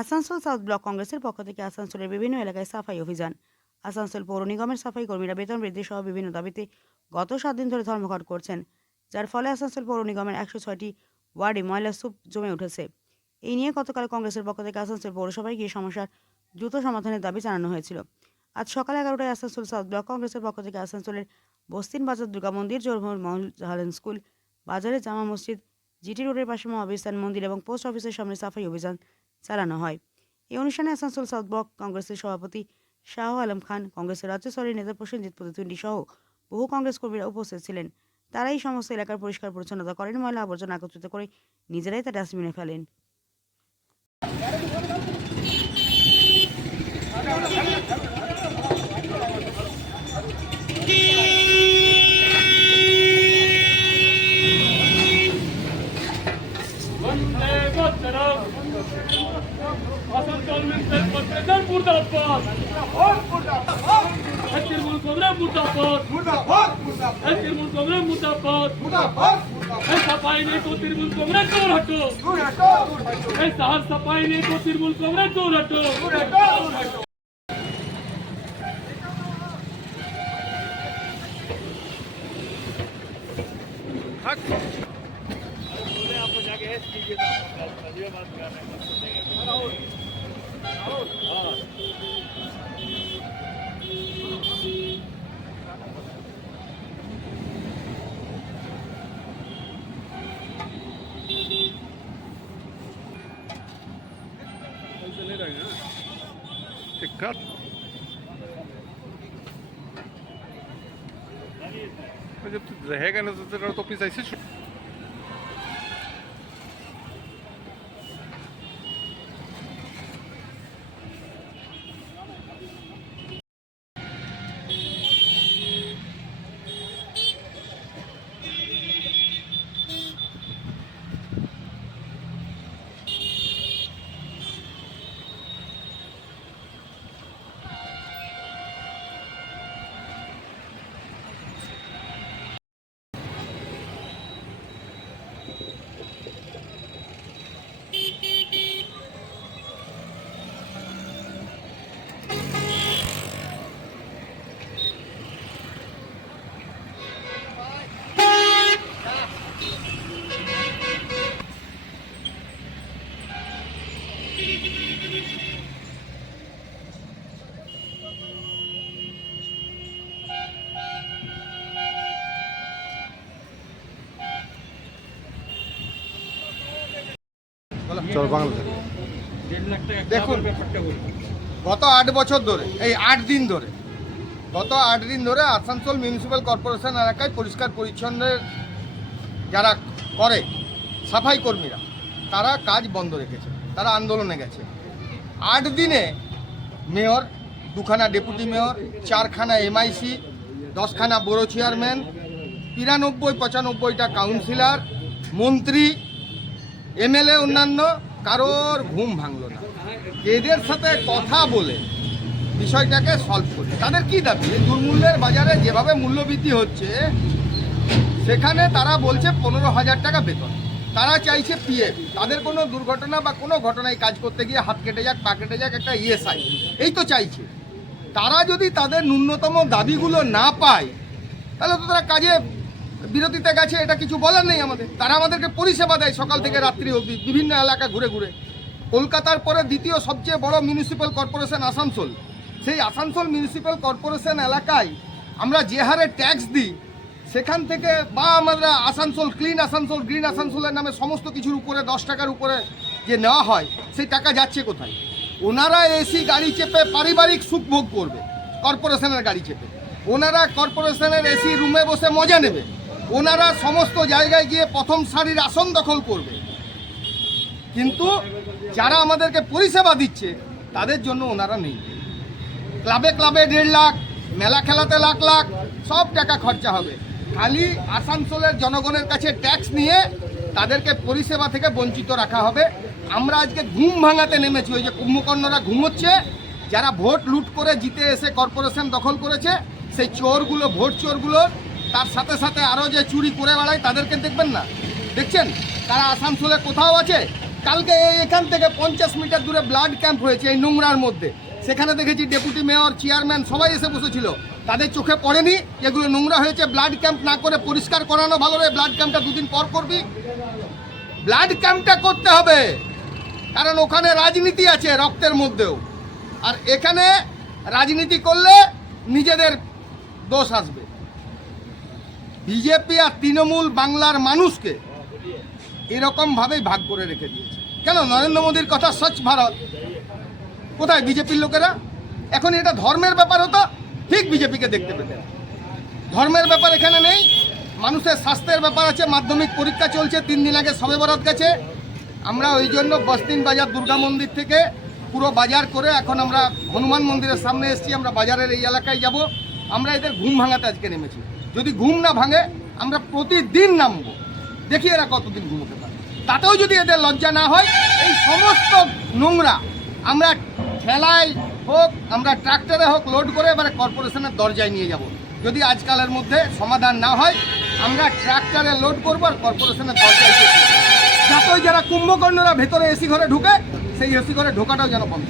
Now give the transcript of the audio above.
Asansol south block কংগ্রেসের পক্ষ থেকে আসানসোলের বিভিন্ন এলাকায় সাফাই অভিযান। আসানসোল পৌর নিগমের সাফাই কর্মীরা বেতন বৃদ্ধি সহ বিভিন্ন দাবিতে গত সাত দিন ধরে ধর্মঘট করছেন, যার ফলে আসানসোল পৌর নিগমের একশো ছয়টি ওয়ার্ডে ময়লা স্তূপ জমে উঠেছে। এই নিয়ে গতকাল কংগ্রেসের পক্ষ থেকে আসানসোল পৌরসভায় গিয়ে সমস্যার দ্রুত সমাধানের দাবি জানানো হয়েছিল। আজ সকাল এগারোটায় আসানসোল সাউথ ব্লক কংগ্রেসের পক্ষ থেকে আসানসোলের বস্তিন বাজার দুর্গা মন্দির, জোরভোর মহল জাহালেন স্কুল, বাজারে জামা মসজিদ, জিটি রোডের পাশে মহাবিস্তান মন্দির এবং পোস্ট অফিসের সামনে সাফাই অভিযান চালানো হয়। এই অনুষ্ঠানে আসানসোল সাউথ ব্লক কংগ্রেসের সভাপতি শাহ আলম খান, কংগ্রেসের রাজ্য স্তরের নেতা প্রসেনজিৎ প্রতিদ্বন্দ্বী সহ বহু কংগ্রেস কর্মীরা উপস্থিত ছিলেন। তারা এই সমস্ত এলাকার পরিষ্কার পরিচ্ছন্নতা করেন, ময়লা আবর্জনা একত্রিত করে নিজেরাই তা ডাস্টবিনে ফেলেন। Hasan Kalmin'den Batman'den burada var. Var burada var. Her Mulkomre burada var. Burada var burada. Her Mulkomre burada var. Burada var burada. Her सफाई को तिरमुल कोमरे दूर हटो दूर हटो दूर हटो ए सहर सफाई ने को तिरमुल कोमरे दूर हटो दूर हटो दूर हटो हक cut. Mas eu preciso dizer, regra nas outras autopistas, isso দেখুন, গত আট বছর ধরে, এই আট দিন ধরে, গত আট দিন ধরে আসানসোল মিউনিসিপ্যাল কর্পোরেশন এলাকায় পরিষ্কার পরিচ্ছন্নের যারা করে, সাফাই কর্মীরা, তারা কাজ বন্ধ রেখেছে। তারা আন্দোলনে গেছে। আট দিনে মেয়র, দুখানা ডেপুটি মেয়র, চারখানা এমআইসি দশখানা বড় চেয়ারম্যান, তিরানব্বই, পঁচানব্বইটা কাউন্সিলর, মন্ত্রী, এমএলএ অন্যান্য, কারোর ঘুম ভাঙলো না। এদের সাথে কথা বলে বিষয়টাকে সলভ করি তাদের কি দাবি? দুর্মূল্যের বাজারে যেভাবে মূল্যবৃদ্ধি হচ্ছে, সেখানে তারা বলছে পনেরো হাজার টাকা বেতন। তারা চাইছে পিএফ তাদের কোনো দুর্ঘটনা বা কোনো ঘটনায় কাজ করতে গিয়ে হাত কেটে যাক, পা কেটে যাক, একটা ইএসআই এই তো চাইছে। তারা যদি তাদের ন্যূনতম দাবিগুলো না পায়, তাহলে তো তারা কাজে বিরতিতে গেছে, এটা কিছু বলার নেই আমাদের। তারা আমাদেরকে পরিষেবা দেয় সকাল থেকে রাত্রি অবধি, বিভিন্ন এলাকা ঘুরে ঘুরে। কলকাতার পরে দ্বিতীয় সবচেয়ে বড় মিউনিসিপ্যাল কর্পোরেশন আসানসোল। সেই আসানসোল মিউনিসিপ্যাল কর্পোরেশন এলাকায় আমরা যে হারে ট্যাক্স দিই সেখান থেকে বা আমরা আসানসোল ক্লিন আসানসোল গ্রিন আসানসোলের নামে সমস্ত কিছুর উপরে, দশ টাকার উপরে যে নেওয়া হয়, সেই টাকা যাচ্ছে কোথায়? ওনারা এসি গাড়ি চেপে পারিবারিক সুখ ভোগ করবে, কর্পোরেশনের গাড়ি চেপে। ওনারা কর্পোরেশনের এসি রুমে বসে মজা নেবে। ওনারা সমস্ত জায়গায় গিয়ে প্রথম সারির আসন দখল করবে। কিন্তু যারা আমাদেরকে পরিষেবা দিচ্ছে, তাদের জন্য ওনারা নেই। ক্লাবে ক্লাবে দেড় লাখ, মেলা খেলাতে লাখ লাখ, সব টাকা খরচা হবে। খালি আসানসোলের জনগণের কাছে ট্যাক্স নিয়ে তাদেরকে পরিষেবা থেকে বঞ্চিত রাখা হবে। আমরা আজকে ঘুম ভাঙাতে নেমেছি, ওই যে কুম্ভকর্ণরা ঘুমোচ্ছে, যারা ভোট লুট করে জিতে এসে কর্পোরেশন দখল করেছে, সেই চোরগুলো, ভোট চোরগুলো, তার সাথে সাথে আরও যে চুরি করে বেড়ায়, তাদেরকে দেখবেন না। দেখছেন? তারা আসানসোলে কোথাও আছে? কালকে এখান থেকে পঞ্চাশ মিটার দূরে ব্লাড ক্যাম্প হয়েছে এই নোংরার মধ্যে। সেখানে দেখেছি ডেপুটি মেয়র চেয়ারম্যান সবাই এসে বসেছিল। তাদের চোখে পড়েনি। এগুলো নোংরা হয়েছে। ব্লাড ক্যাম্প না করে পরিষ্কার করানো ভালো রে ব্লাড ক্যাম্পটা দুদিন পর করবি। ব্লাড ক্যাম্পটা করতে হবে। কারণ ওখানে রাজনীতি আছে রক্তের মধ্যেও। আর এখানে রাজনীতি করলে নিজেদের দোষ আসবে। বিজেপি আর তৃণমূল বাংলার মানুষকে এরকমভাবেই ভাগ করে রেখে দিয়েছে। কেন? নরেন্দ্র মোদীর কথা স্বচ্ছ ভারত। কোথায়? বিজেপির লোকেরা? এখন এটা ধর্মের ব্যাপার হতো। ঠিক বিজেপিকে দেখতে পেতেন ধর্মের ব্যাপার এখানে নেই, মানুষের স্বাস্থ্যের ব্যাপার আছে, মাধ্যমিক পরীক্ষা চলছে, তিন দিন আগে সবে বরাত গেছে। আমরা ওই জন্য বস্তিন বাজার, দুর্গা মন্দির থেকে পুরো বাজার করে এখন আমরা হনুমান মন্দিরের সামনে এসেছি, আমরা বাজারের এই এলাকায় যাব। আমরা এদের ঘুম ভাঙাতে আজকে নেমেছি। যদি ঘুম না ভাঙে, আমরা প্রতিদিন নামবো। দেখি এরা কতদিন ঘুমোতে পারে। তাতেও যদি এদের লজ্জা না হয়, এই সমস্ত নোংরা আমরা ঠেলায় হোক, আমরা ট্রাক্টরে হোক লোড করে এবারে কর্পোরেশনের দরজায় নিয়ে যাব যদি আজকালের মধ্যে সমাধান না হয়, আমরা ট্রাক্টরে লোড করব আর কর্পোরেশনের দরজায় যাতে যারা কুম্ভকর্ণরা ভেতরে এসি ঘরে ঢুকে, সেই এসি ঘরে ঢোকাটাও যেন বন্ধ।